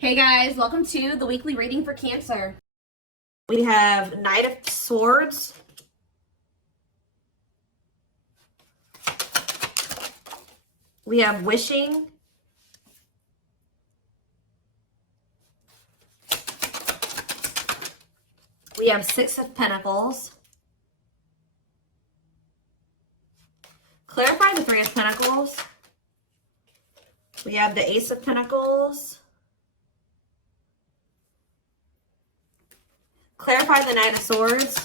Hey guys, welcome to the weekly reading for Cancer. We have Knight of Swords. We have Wishing. We have Six of Pentacles. Clarify the Three of Pentacles. We have the Ace of Pentacles. Clarify the Knight of Swords.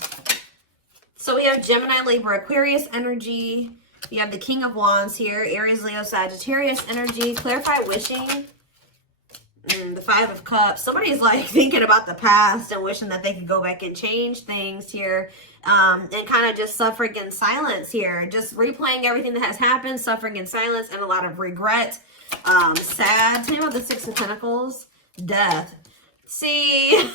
So we have Gemini, Libra, Aquarius energy. We have the King of Wands here. Aries, Leo, Sagittarius energy. Clarify Wishing. The Five of Cups. Somebody's like thinking about the past and wishing that they could go back and change things here. And kind of just suffering in silence here. Just replaying everything that has happened. Suffering in silence and a lot of regret. Sad. Tell me about the Six of Pentacles. Death. See...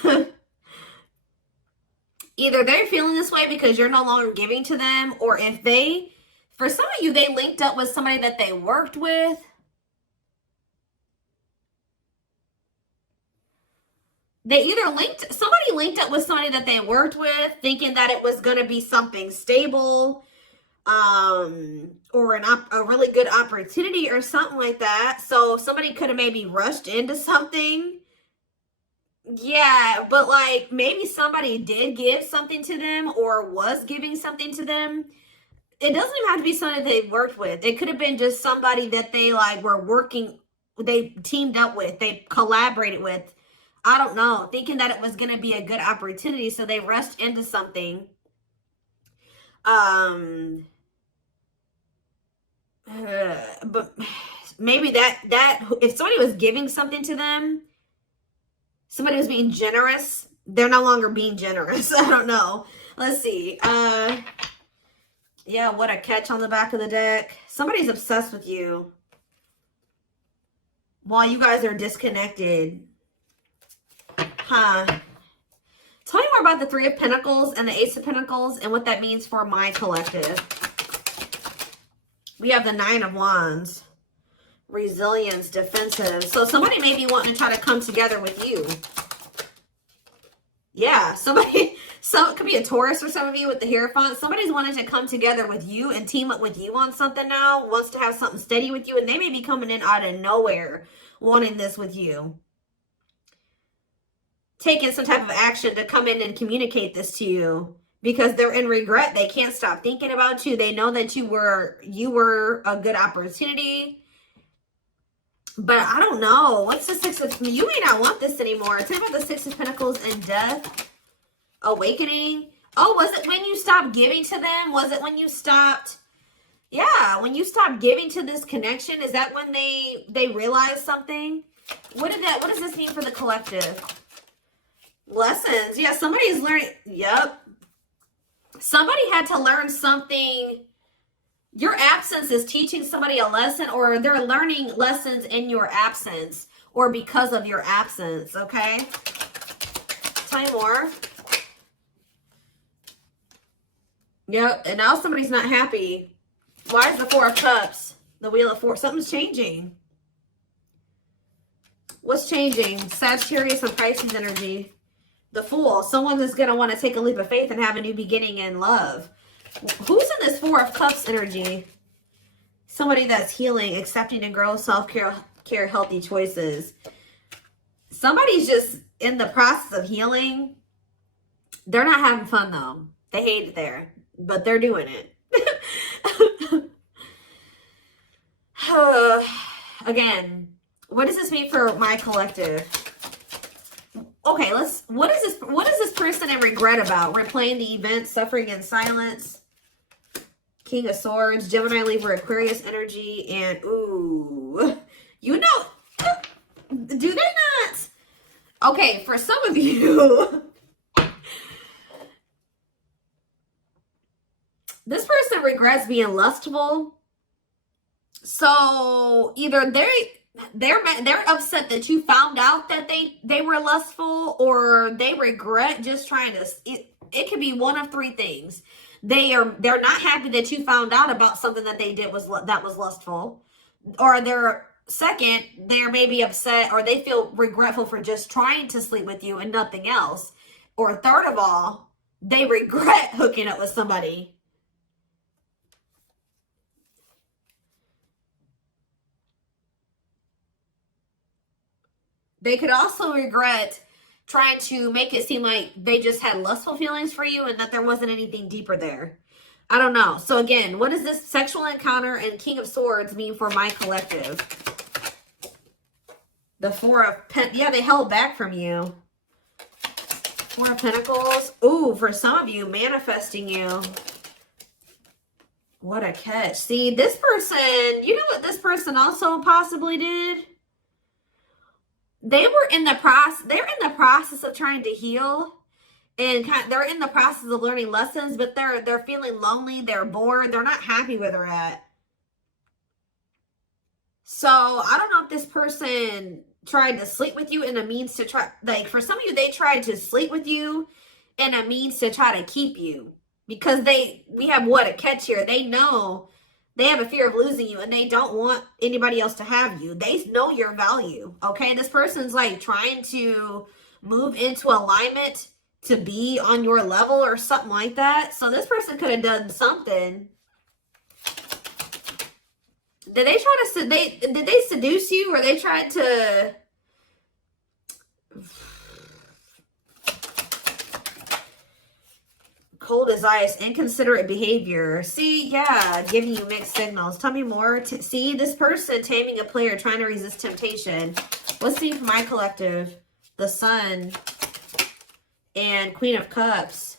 Either they're feeling this way because you're no longer giving to them, or if they, for some of you, they linked up with somebody that they worked with. They either somebody linked up with somebody that they worked with, thinking that it was going to be something stable, or a really good opportunity or something like that. So somebody could have maybe rushed into something. Yeah, but like maybe somebody did give something to them or was giving something to them. It doesn't even have to be somebody they worked with. It could have been just somebody that they like were working, they teamed up with, they collaborated with. I don't know, thinking that it was going to be a good opportunity, so they rushed into something. But maybe that if somebody was giving something to them, somebody was being generous. They're no longer being generous. I don't know. Let's see. Yeah, what a catch on the back of the deck. Somebody's obsessed with you while you guys are disconnected. Huh. Tell me more about the Three of Pentacles and the Ace of Pentacles and what that means for my collective. We have the Nine of Wands. Resilience, defensive. So somebody may be wanting to try to come together with you. Yeah, it could be a Taurus for some of you with the Hierophant. Somebody's wanting to come together with you and team up with you on something now. Wants to have something steady with you, and they may be coming in out of nowhere wanting this with you. Taking some type of action to come in and communicate this to you. Because they're in regret. They can't stop thinking about you. They know that you were a good opportunity. But I don't know. What's the Six of... You may not want this anymore. Tell me about the Six of Pentacles and Death. Awakening. Oh, was it when you stopped giving to them? Was it when you stopped... Yeah, when you stopped giving to this connection? Is that when they realized something? What does this mean for the collective? Lessons. Yeah, somebody's learning... Yep. Somebody had to learn something... Your absence is teaching somebody a lesson, or they're learning lessons in your absence or because of your absence, okay? Tell me more. Yep, and now somebody's not happy. Why is the Four of Cups? The Wheel of Four. Something's changing. What's changing? Sagittarius and Pisces energy. The Fool. Someone is going to want to take a leap of faith and have a new beginning in love. Who's in this Four of Cups energy? Somebody that's healing, accepting and growth, self-care, healthy choices. Somebody's just in the process of healing. They're not having fun, though. They hate it there, but they're doing it. Again, what does this mean for my collective? Okay, what is this person in regret about? Replaying the event, suffering in silence. King of Swords, Gemini, Libra, Aquarius energy, and ooh, you know, do they not? Okay, for some of you, this person regrets being lustful. So either they're upset that you found out that they were lustful, or they regret just trying to. It could be one of three things. They're not happy that you found out about something that they did that was lustful, or they're second, they're maybe upset or they feel regretful for just trying to sleep with you and nothing else. Or third of all, they regret hooking up with somebody. They could also regret trying to make it seem like they just had lustful feelings for you and that there wasn't anything deeper there. I don't know. So again, what does this sexual encounter and King of Swords mean for my collective? The Four of Pentacles. Yeah, they held back from you. Four of Pentacles. Ooh, for some of you, manifesting you. What a catch. See, this person, you know what this person also possibly did? They're in the process of trying to heal, and they're in the process of learning lessons, but they're feeling lonely, they're bored, they're not happy where they're at. So I don't know if this person tried to sleep with you in a means to try, like for some of you, they tried to sleep with you in a means to try to keep you, because we have what a catch here. They know they have a fear of losing you and they don't want anybody else to have you. They know your value. Okay. This person's like trying to move into alignment to be on your level or something like that. So this person could have done something. Did they try to, did they seduce you, or they tried to, cold as ice, inconsiderate behavior. See, yeah, giving you mixed signals. Tell me more. See, this person taming a player, trying to resist temptation. Let's see for my collective. The Sun and Queen of Cups.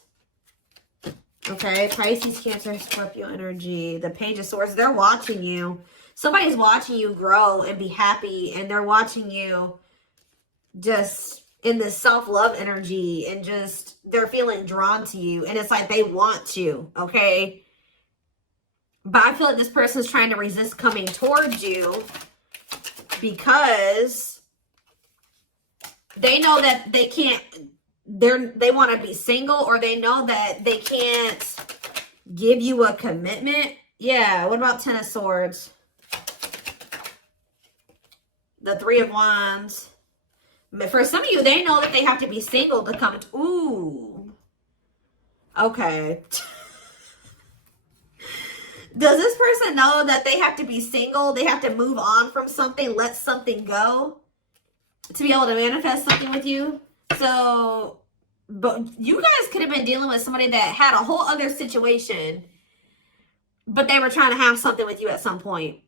Okay, Pisces, Cancer, Scorpio energy. The Page of Swords. They're watching you. Somebody's watching you grow and be happy, and they're watching you just in this self-love energy, and just they're feeling drawn to you, and it's like they want you, okay? But I feel like this person's trying to resist coming towards you because they know that they can't, they want to be single, or they know that they can't give you a commitment. Yeah, what about Ten of Swords? The Three of Wands. But for some of you, they know that they have to be single to come. Ooh. Okay. Does this person know that they have to be single? They have to move on from something, let something go to be able to manifest something with you? So, but you guys could have been dealing with somebody that had a whole other situation, but they were trying to have something with you at some point.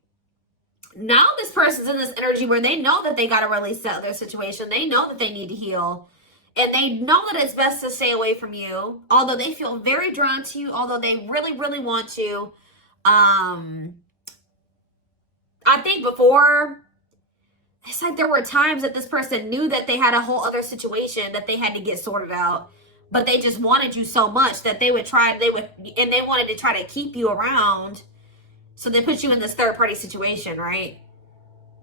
Now this person's in this energy where they know that they got to release that other situation. They know that they need to heal. And they know that it's best to stay away from you. Although they feel very drawn to you. Although they really, really want to. I think before, it's like there were times that this person knew that they had a whole other situation that they had to get sorted out. But they just wanted you so much that they would try, and they wanted to try to keep you around. So they put you in this third-party situation, right?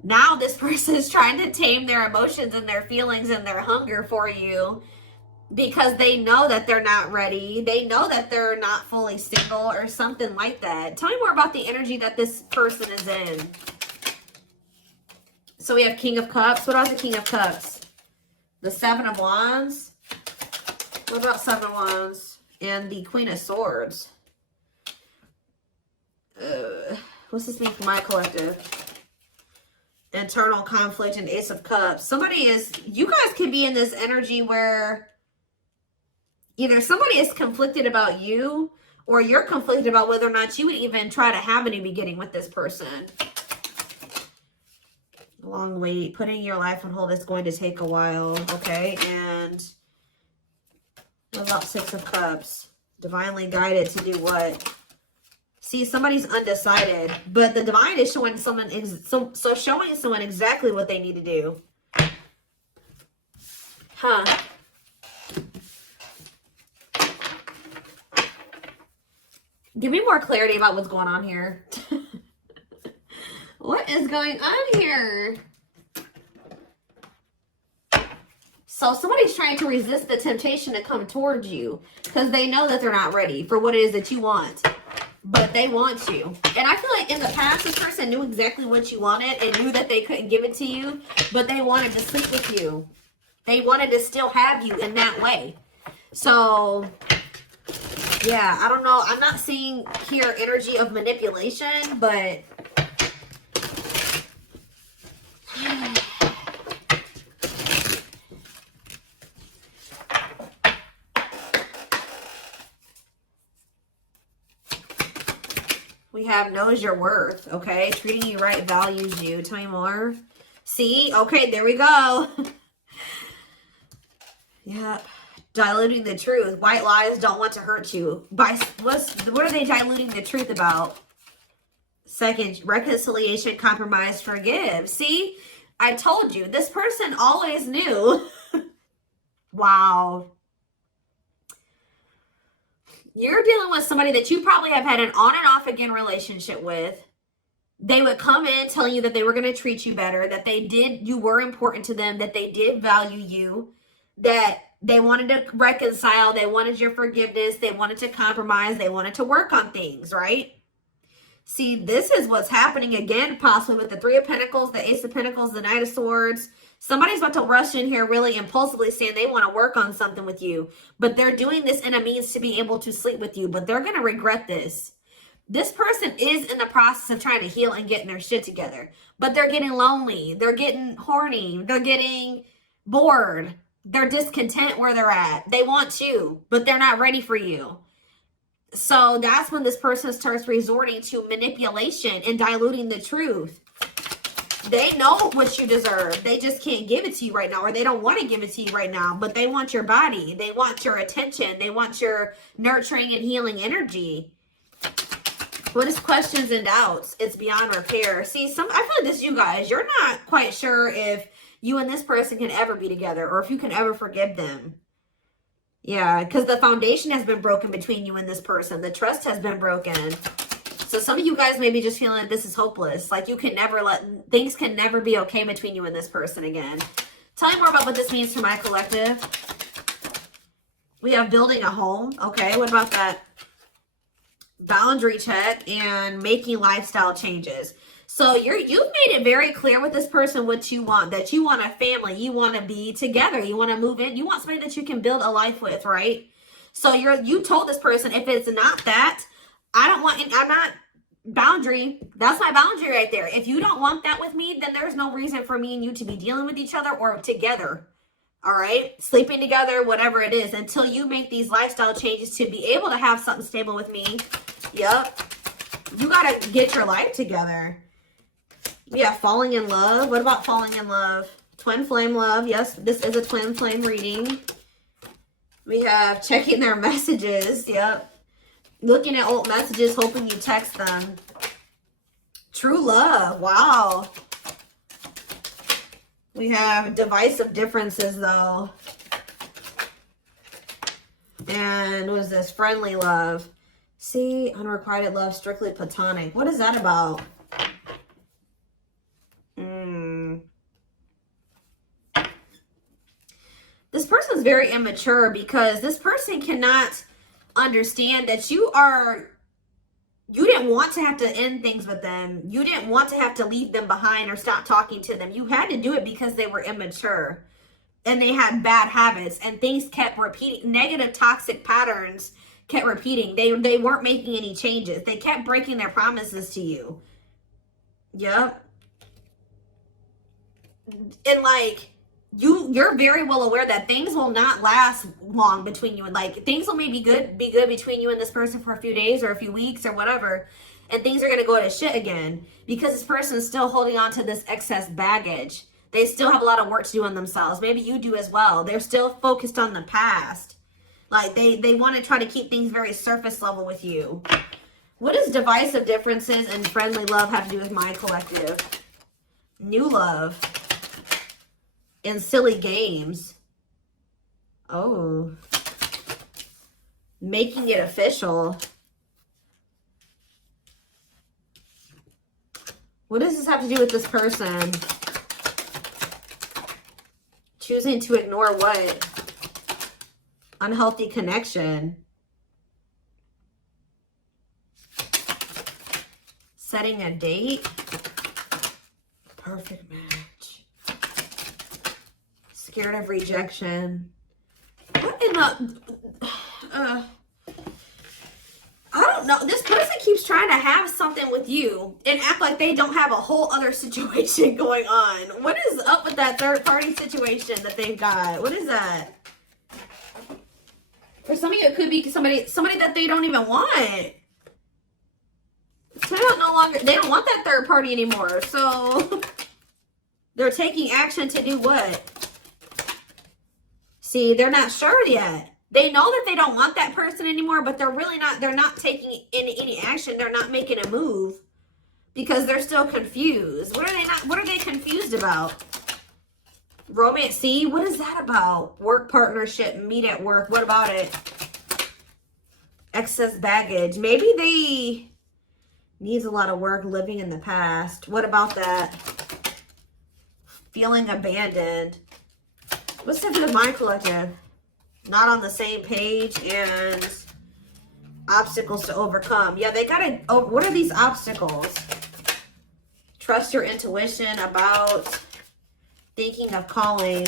Now this person is trying to tame their emotions and their feelings and their hunger for you because they know that they're not ready. They know that they're not fully single or something like that. Tell me more about the energy that this person is in. So we have King of Cups. What about the King of Cups? The Seven of Wands. What about Seven of Wands? And the Queen of Swords. What's this mean for my collective? Internal conflict and Ace of Cups. You guys could be in this energy where either somebody is conflicted about you, or you're conflicted about whether or not you would even try to have a new beginning with this person. Long wait. Putting your life on hold is going to take a while. Okay, and what about Six of Cups? Divinely guided to do what? See, somebody's undecided, but the divine is showing someone, showing someone exactly what they need to do. Huh. Give me more clarity about what's going on here. What is going on here? So somebody's trying to resist the temptation to come towards you because they know that they're not ready for what it is that you want. But they want you. And I feel like in the past, this person knew exactly what you wanted and knew that they couldn't give it to you, but they wanted to sleep with you. They wanted to still have you in that way. So, yeah, I don't know. I'm not seeing here energy of manipulation, but we have knows your worth, okay? Treating you right, values you. Tell me more. See? Okay, there we go. Yep. Diluting the truth. White lies don't want to hurt you. What are they diluting the truth about? Second, reconciliation, compromise, forgive. See? I told you. This person always knew. Wow. You're dealing with somebody that you probably have had an on and off again relationship with. They would come in telling you that they were going to treat you better, that you were important to them, that they did value you, that they wanted to reconcile, they wanted your forgiveness, they wanted to compromise, they wanted to work on things, right? See, this is what's happening again, possibly with the Three of Pentacles, the Ace of Pentacles, the Knight of Swords. Somebody's about to rush in here really impulsively saying they want to work on something with you, but they're doing this in a means to be able to sleep with you, but they're going to regret this. This person is in the process of trying to heal and getting their shit together, but they're getting lonely. They're getting horny. They're getting bored. They're discontent where they're at. They want you, but they're not ready for you. So that's when this person starts resorting to manipulation and diluting the truth. They know what you deserve. They just can't give it to you right now, or they don't want to give it to you right now, but they want your body. They want your attention. They want your nurturing and healing energy. What is questions and doubts? It's beyond repair. See, I feel like this, you guys, you're not quite sure if you and this person can ever be together or if you can ever forgive them. Yeah, because the foundation has been broken between you and this person. The trust has been broken. So some of you guys may be just feeling like this is hopeless. Like things can never be okay between you and this person again. Tell me more about what this means for my collective. We have building a home. Okay, what about that? Boundary check and making lifestyle changes. So you've made it very clear with this person what you want, that you want a family, you want to be together, you want to move in, you want somebody that you can build a life with, right? So you told this person, if it's not that, I'm not boundary. That's my boundary right there. If you don't want that with me, then there's no reason for me and you to be dealing with each other or together. All right, sleeping together, whatever it is, until you make these lifestyle changes to be able to have something stable with me. Yep. You got to get your life together. Yeah, falling in love. What about falling in love? Twin flame love. Yes, this is a twin flame reading. We have checking their messages. Yep. Looking at old messages, hoping you text them. True love. Wow. We have divisive differences, though. And what is this? Friendly love. See, unrequited love, strictly platonic. What is that about? This person is very immature because this person cannot understand that you didn't want to have to end things with them. You didn't want to have to leave them behind or stop talking to them. You had to do it because they were immature and they had bad habits and things kept repeating. Negative toxic patterns kept repeating. They weren't making any changes. They kept breaking their promises to you. Yep. And like, you're very well aware that things will not last long between you, and like things will maybe be good between you and this person for a few days or a few weeks or whatever, and things are going to go to shit again because this person is still holding on to this excess baggage. They still have a lot of work to do on themselves. Maybe you do as well. They're still focused on the past. Like they want to try to keep things very surface level with you. What does divisive differences and friendly love have to do with my collective? New love. And silly games. Oh. Making it official. What does this have to do with this person? Choosing to ignore what? Unhealthy connection. setting a date. Perfect match. Scared of rejection. What in the... I don't know. This person keeps trying to have something with you and act like they don't have a whole other situation going on. What is up with that third party situation that they've got? What is that? For some of you, it could be somebody that they don't even want. So they don't want that third party anymore. So they're taking action to do what? See, they're not sure yet. They know that they don't want that person anymore, but they're not taking any action. They're not making a move because they're still confused. What are they confused about? Romance, see, what is that about? Work partnership, meet at work. What about it? Excess baggage. Maybe they needs a lot of work living in the past. What about that? Feeling abandoned. What's up with my collective? Not on the same page and obstacles to overcome. Yeah, they gotta, oh, what are these obstacles? Trust your intuition about thinking of calling,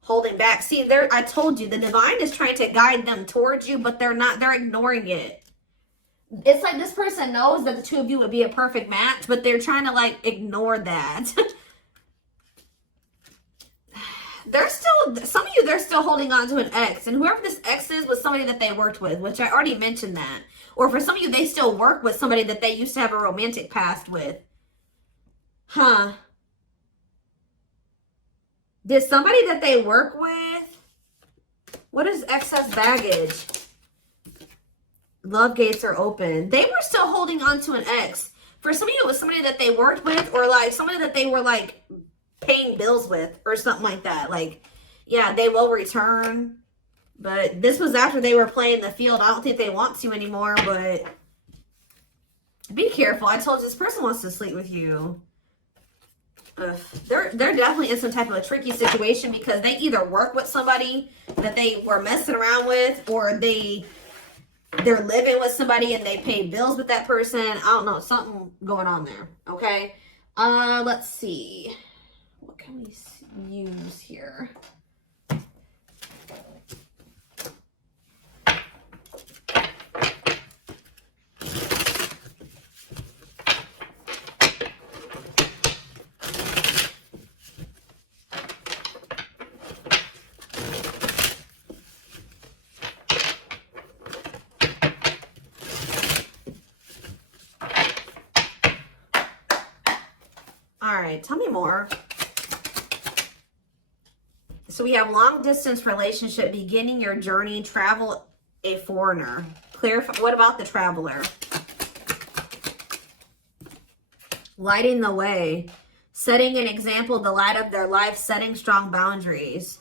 holding back. See, I told you, the divine is trying to guide them towards you, but they're ignoring it. It's like this person knows that the two of you would be a perfect match, but they're trying to like ignore that. Some of you, they're still holding on to an ex. And whoever this ex is was somebody that they worked with, which I already mentioned that. Or for some of you, they still work with somebody that they used to have a romantic past with. Huh. Did somebody that they work with? What is excess baggage? Love gates are open. They were still holding on to an ex. For some of you, it was somebody that they worked with or like somebody that they were like paying bills with or something like that. Like, yeah, they will return, but this was after they were playing the field. I don't think they want to anymore, but be careful. I told you this person wants to sleep with you. They're definitely in some type of a tricky situation because they either work with somebody that they were messing around with, or they're living with somebody and they pay bills with that person. I don't know, something going on there. Okay, let's see. What can we use here? All right, tell me more. So we have long distance relationship, beginning your journey, travel, a foreigner. Clarify, what about the traveler? Lighting the way, setting an example, the light of their life, setting strong boundaries.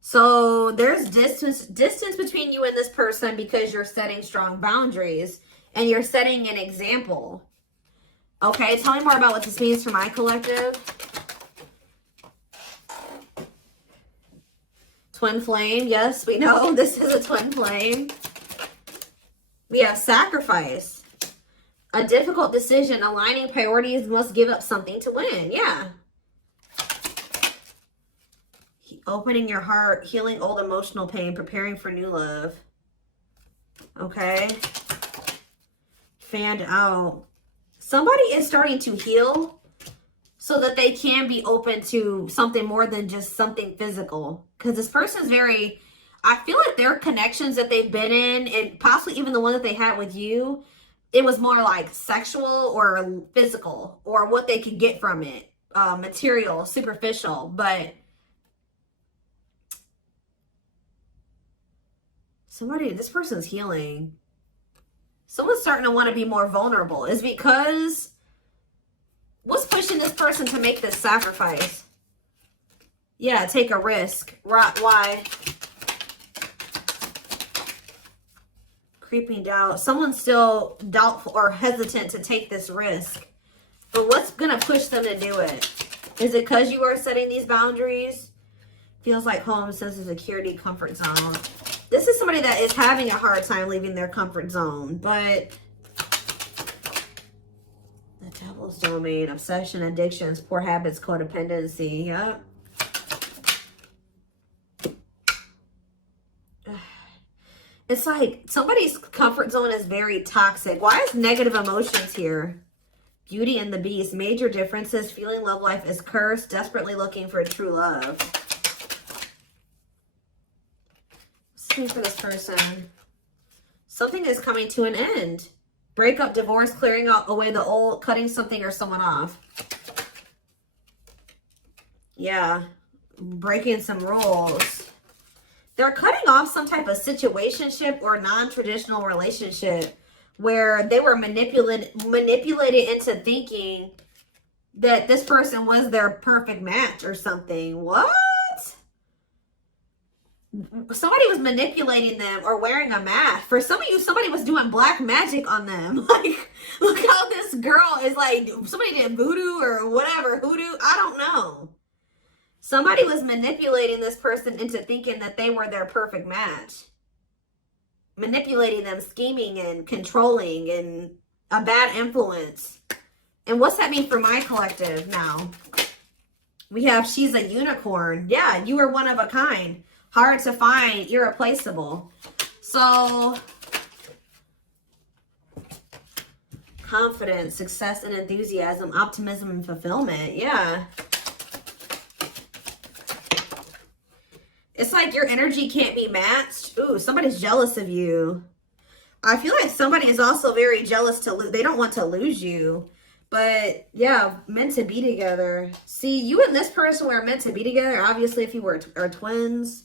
So there's distance between you and this person because you're setting strong boundaries and you're setting an example. Okay, tell me more about what this means for my collective. Twin flame, yes, we know this is a twin flame. We have sacrifice. A difficult decision, aligning priorities, must give up something to win. Yeah. Opening your heart, healing old emotional pain, preparing for new love. Okay. Fanned out. Somebody is starting to heal so that they can be open to something more than just something physical. Because this person's very, I feel like their connections that they've been in, and possibly even the one that they had with you, it was more like sexual or physical, or what they could get from it. Material, superficial. But this person's healing. Someone's starting to want to be more vulnerable. Is because what's pushing this person to make this sacrifice? Yeah, take a risk. Why? Creeping doubt. Someone's still doubtful or hesitant to take this risk. But what's going to push them to do it? Is it because you are setting these boundaries? Feels like home, sense of security, comfort zone. This is somebody that is having a hard time leaving their comfort zone, but Devil's domain, obsession, addictions, poor habits, codependency. Yep. It's like somebody's comfort zone is very toxic. Why is negative emotions here? Beauty and the Beast. Major differences. Feeling love life is cursed. Desperately looking for true love. What's for this person? Something is coming to an end. Breakup, divorce, clearing out away the old, cutting something or someone off. Yeah. Breaking some rules. They're cutting off some type of situationship or non-traditional relationship where they were manipulated into thinking that this person was their perfect match or something. What? Somebody was manipulating them or wearing a mask. For some of you, somebody was doing black magic on them. Like, look how this girl is like, somebody did voodoo or whatever, hoodoo. I don't know. Somebody was manipulating this person into thinking that they were their perfect match. Manipulating them, scheming and controlling and a bad influence. And what's that mean for my collective now? We have she's a unicorn. Yeah, you are one of a kind. Hard to find, irreplaceable. So, confidence, success and enthusiasm, optimism and fulfillment. Yeah. It's like your energy can't be matched. Ooh, somebody's jealous of you. I feel like somebody is also very jealous to lose. They don't want to lose you. But yeah, meant to be together. See, you and this person were meant to be together. Obviously, if you are twins.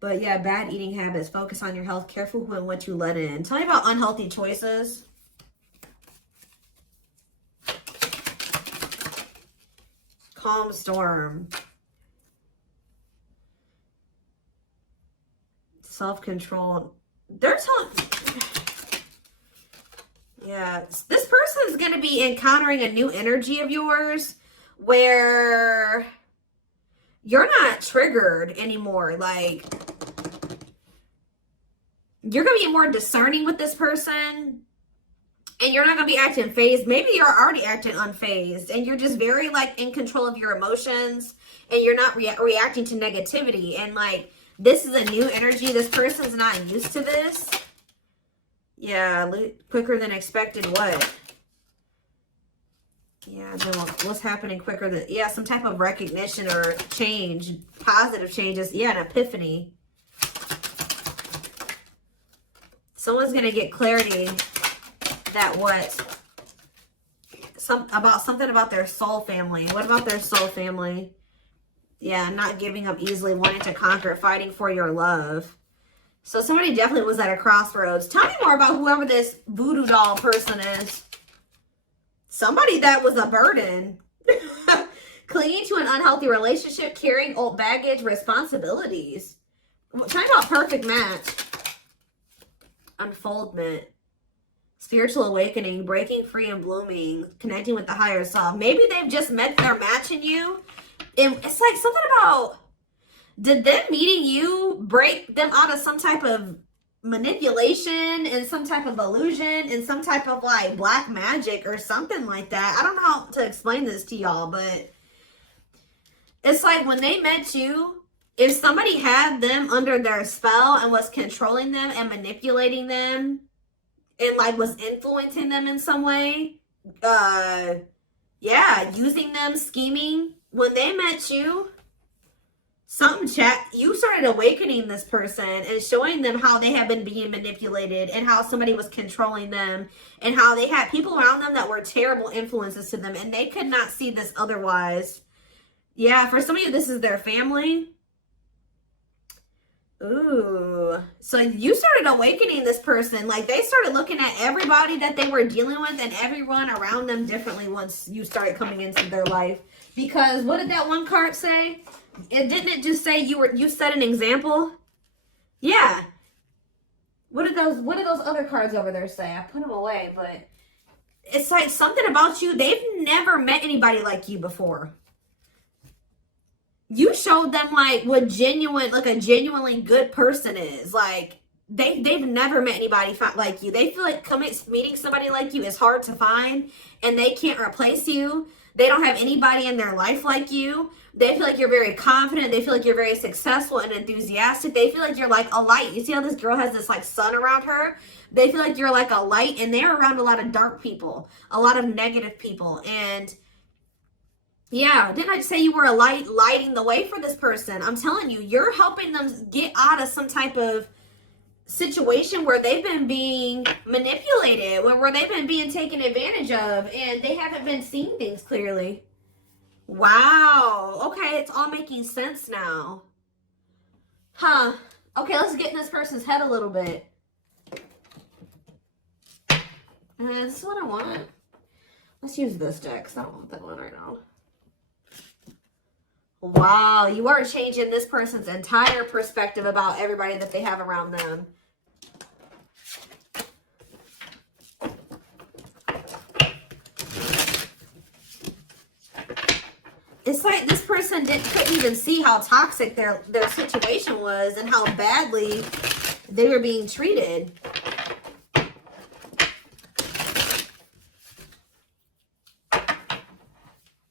But yeah, bad eating habits. Focus on your health. Careful who and what you let in. Tell me about unhealthy choices. Calm storm. Self-control. They're telling... Yeah. This person is going to be encountering a new energy of yours where you're not triggered anymore. Like, you're going to be more discerning with this person. And you're not going to be acting phased. Maybe you're already acting unfazed. And you're just very, like, in control of your emotions. And you're not reacting to negativity. And, like, this is a new energy. This person's not used to this. Yeah, quicker than expected. What? Yeah, what's happening quicker than... Yeah, some type of recognition or change. Positive changes. Yeah, an epiphany. Someone's going to get clarity that what? Something about their soul family. What about their soul family? Yeah, not giving up easily, wanting to conquer, fighting for your love. So somebody definitely was at a crossroads. Tell me more about whoever this voodoo doll person is. Somebody that was a burden. Clinging to an unhealthy relationship, carrying old baggage, responsibilities. Tell me about perfect match. Unfoldment. Spiritual awakening, breaking free and blooming, connecting with the higher self. Maybe they've just met their match in you. And it's like something about, did them meeting you break them out of some type of manipulation and some type of illusion and some type of like black magic or something like that? I don't know how to explain this to y'all, but it's like when they met you, if somebody had them under their spell and was controlling them and manipulating them and like was influencing them in some way, yeah, using them, scheming. When they met you, you started awakening this person and showing them how they have been being manipulated and how somebody was controlling them and how they had people around them that were terrible influences to them and they could not see this otherwise. Yeah, for some of you, this is their family. Ooh. So you started awakening this person. Like they started looking at everybody that they were dealing with and everyone around them differently once you started coming into their life. Because what did that one card say? Didn't it just say you set an example? Yeah. What did those other cards over there say? I put them away, but it's like something about you. They've never met anybody like you before. You showed them like what a genuinely good person is. Like they've never met anybody like you. They feel like meeting somebody like you is hard to find, and they can't replace you. They don't have anybody in their life like you. They feel like you're very confident. They feel like you're very successful and enthusiastic. They feel like you're like a light. You see how this girl has this like sun around her? They feel like you're like a light, and they're around a lot of dark people, a lot of negative people. And yeah, didn't I say you were a light, lighting the way for this person? I'm telling you, you're helping them get out of some type of situation where they've been being manipulated, where they've been being taken advantage of, and they haven't been seeing things clearly. Wow. Okay, it's all making sense now. Huh. Okay, let's get in this person's head a little bit. This is what I want. Let's use this deck, because I don't want that one right now. Wow, you are changing this person's entire perspective about everybody that they have around them. It's like this person couldn't even see how toxic their situation was and how badly they were being treated.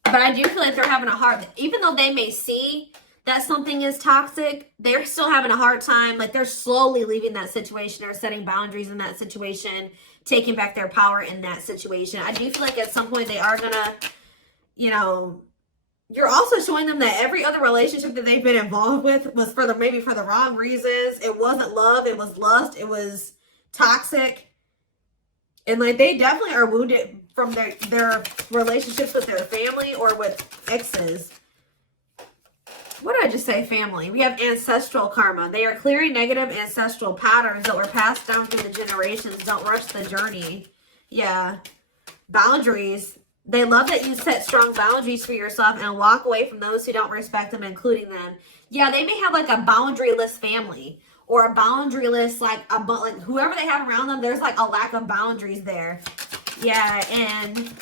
But I do feel like they're having a hard, even though they may see that something is toxic, they're still having a hard time. Like, they're slowly leaving that situation or setting boundaries in that situation, taking back their power in that situation. I do feel like at some point they are gonna, you know, you're also showing them that every other relationship that they've been involved with was maybe for the wrong reasons. It wasn't love, it was lust, it was toxic. And like, they definitely are wounded from their relationships with their family or with exes. What did I just say? Family. We have ancestral karma. They are clearing negative ancestral patterns that were passed down through the generations. Don't rush the journey. Yeah. Boundaries. They love that you set strong boundaries for yourself and walk away from those who don't respect them, including them. Yeah, they may have like a boundaryless family or a boundaryless, like whoever they have around them, there's like a lack of boundaries there. Yeah, and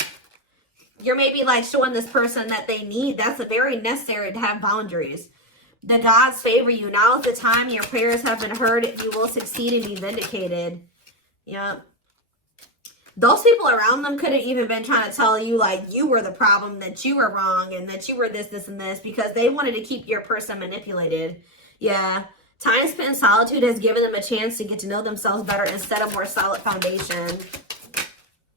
you're maybe like showing this person that they need. That's very necessary to have boundaries. The gods favor you. Now is the time. Your prayers have been heard. You will succeed and be vindicated. Yep. Those people around them could have even been trying to tell you like you were the problem, that you were wrong, and that you were this, this, and this, because they wanted to keep your person manipulated. Yeah. Time spent in solitude has given them a chance to get to know themselves better and set a more solid foundation.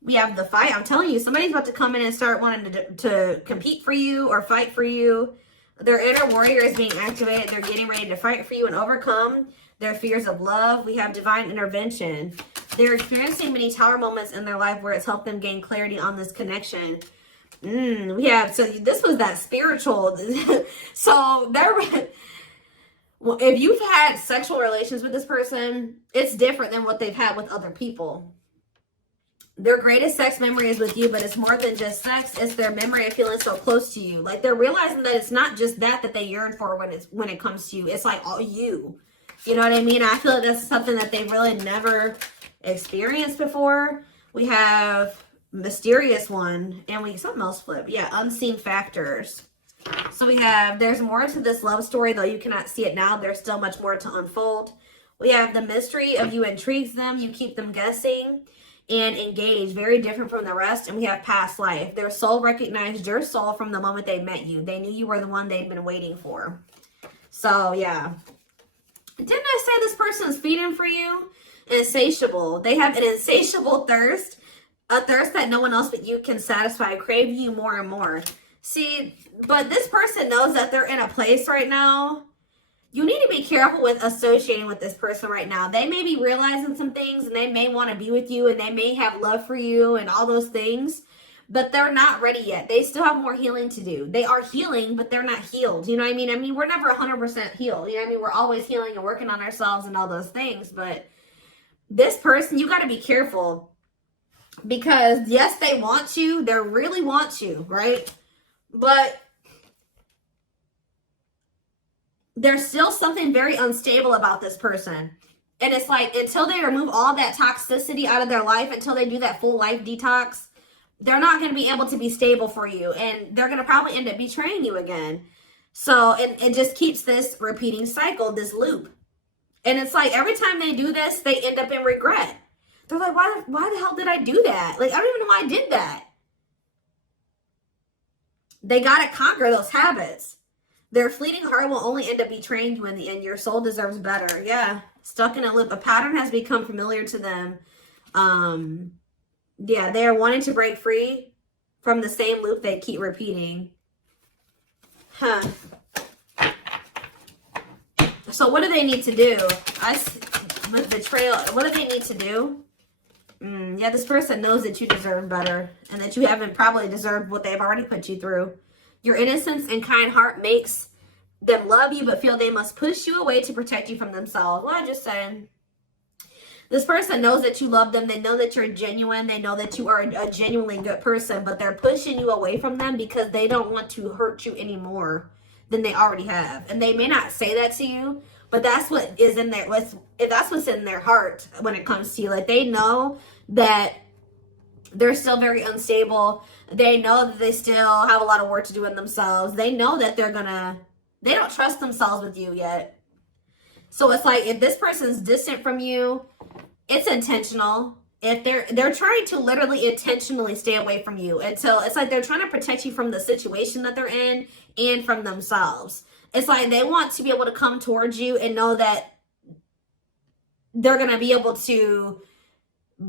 We have the fight. I'm telling you, somebody's about to come in and start wanting to compete for you or fight for you. Their inner warrior is being activated. They're getting ready to fight for you and overcome their fears of love. We have divine intervention. They're experiencing many tower moments in their life where it's helped them gain clarity on this connection. We have, so this was that spiritual. So well, if you've had sexual relations with this person, it's different than what they've had with other people. Their greatest sex memory is with you, but it's more than just sex. It's their memory of feeling so close to you. Like, they're realizing that it's not just that they yearn for when it comes to you. It's like all you. You know what I mean? I feel like that's something that they've really never experienced before. We have mysterious one, and something else flip. Yeah, unseen factors. So we have, there's more to this love story, though you cannot see it now. There's still much more to unfold. We have the mystery of you intrigues them. You keep them guessing and engaged. Very different from the rest. And we have past life. Their soul recognized your soul from the moment they met you. They knew you were the one they'd been waiting for. So, yeah. Didn't I say this person's feeding for you? Insatiable. They have an insatiable thirst. A thirst that no one else but you can satisfy. Crave you more and more. See, but this person knows that they're in a place right now. You need to be careful with associating with this person right now. They may be realizing some things, and they may want to be with you, and they may have love for you and all those things, but they're not ready yet. They still have more healing to do. They are healing, but they're not healed. You know what I mean? I mean, we're never 100% healed. You know what I mean? We're always healing and working on ourselves and all those things, but this person, you got to be careful, because yes, they want you. They really want you, right? But there's still something very unstable about this person. And it's like, until they remove all that toxicity out of their life, until they do that full life detox, they're not going to be able to be stable for you. And they're going to probably end up betraying you again. So it just keeps this repeating cycle, this loop. And it's like every time they do this, they end up in regret. They're like, why the hell did I do that? Like, I don't even know why I did that. They got to conquer those habits. Their fleeting heart will only end up betraying you in the end. Your soul deserves better. Yeah. Stuck in a loop. A pattern has become familiar to them. Yeah, they are wanting to break free from the same loop they keep repeating. Huh. So what do they need to do? With betrayal, what do they need to do? Yeah, this person knows that you deserve better and that you haven't probably deserved what they've already put you through. Your innocence and kind heart makes them love you but feel they must push you away to protect you from themselves. Well, I just said, this person knows that you love them. They know that you're genuine. They know that you are a genuinely good person, but they're pushing you away from them because they don't want to hurt you any more than they already have. And they may not say that to you, but that's what is in there. That's what's in their heart when it comes to you. Like, they know that they're still very unstable. They know that they still have a lot of work to do in themselves. They know that they don't trust themselves with you yet. So it's like, if this person's distant from you, it's intentional. If they're trying to literally intentionally stay away from you until it's like they're trying to protect you from the situation that they're in and from themselves. It's like they want to be able to come towards you and know that they're going to be able to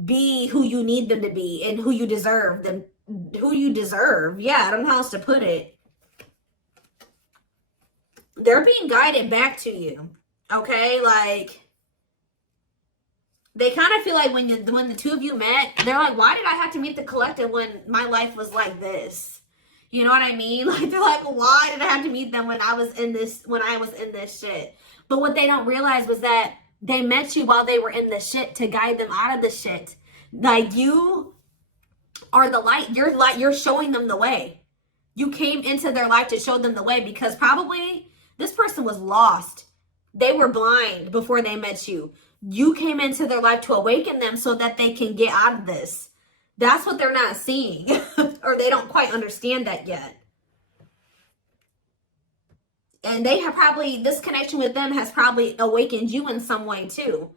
be who you need them to be and who you deserve them, who you deserve. Yeah, I don't know how else to put it. They're being guided back to you. Okay, like, they kind of feel like when the two of you met, they're like, why did I have to meet the collective when my life was like this? You know what I mean? Like, they're like, why did I have to meet them when I was in this shit? But what they don't realize was that they met you while they were in the shit to guide them out of the shit. Like, you are the light. You're showing them the way. You came into their life to show them the way because probably this person was lost. They were blind before they met you. You came into their life to awaken them so that they can get out of this. That's what they're not seeing. Or they don't quite understand that yet. And they have probably, this connection with them has probably awakened you in some way too.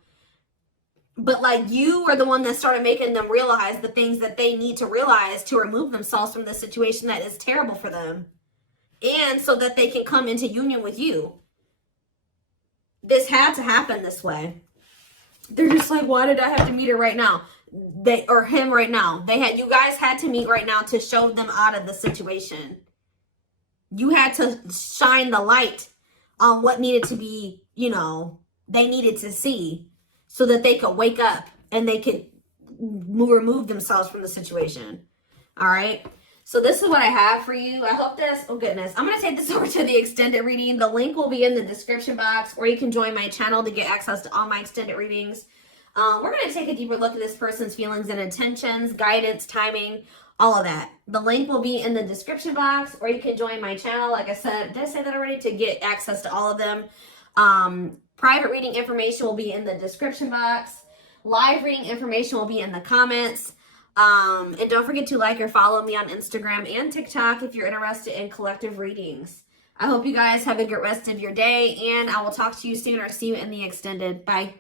But like, you are the one that started making them realize the things that they need to realize to remove themselves from the situation that is terrible for them. And so that they can come into union with you. This had to happen this way. They're just like, why did I have to meet her right now? Or him right now. You guys had to meet right now to show them out of the situation. You had to shine the light on what needed to be, they needed to see so that they could wake up and they could remove themselves from the situation. All right. So this is what I have for you. I hope this, oh goodness, I'm going to take this over to the extended reading. The link will be in the description box, or you can join my channel to get access to all my extended readings. We're going to take a deeper look at this person's feelings and intentions, guidance, timing, all of that. The link will be in the description box, or you can join my channel. Like I said, did I say that already? To get access to all of them. Private reading information will be in the description box. Live reading information will be in the comments. And don't forget to like or follow me on Instagram and TikTok if you're interested in collective readings. I hope you guys have a good rest of your day, and I will talk to you soon or see you in the extended. Bye.